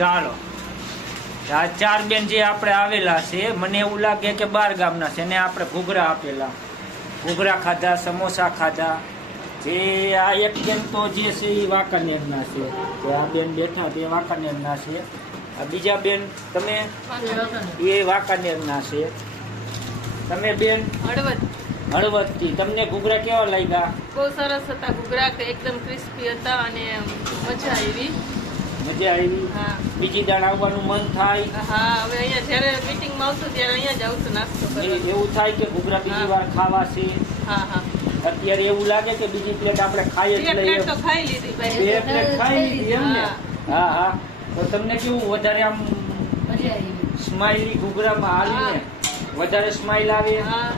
ચાલો આ 4 બેન જે આપણે આવેલા છે, મને એવું લાગે કે 12 ગામના છે ને આપણે ઘૂઘરા આપેલા, ઘૂઘરા ખાધા, સમોસા ખાધા. જે આ એક બેન તો જે છે એ વાંકાનેરના છે, આ બેન બેઠા તે વાંકાનેરના છે. આ બીજા બેન તમે એ વાંકાનેરના છે. તમે બેન હળવદથી. તમને ઘૂઘરા કેવા લાગ્યા? બહુ સરસ હતા ઘૂઘરા, એકદમ ક્રિસ્પી હતા અને મજા આવી. મજા આવી? હા. બીજી દાણ આવવાનું મન થાય? હા, હવે અહીંયા જ્યારે મીટિંગમાં આવશું ત્યારે અહીંયા જ આવશું નાસ્તો કરવા. એવું થાય કે ઘૂઘરા બીજી વાર ખાવા છે? હા હા. અત્યારે એવું લાગે કે બીજી પ્લેટ આપણે ખાઈ જ લઈએ? પ્લેટ તો ખાઈ લીધી ભાઈ. 2 પ્લેટ ખાઈ લીધી એમ ને? હા હા. તો તમને કેવું વધારે આમ સ્માઈલી ઘૂઘરામાં હાલીને વધારે સ્માઈલ આવે? હા.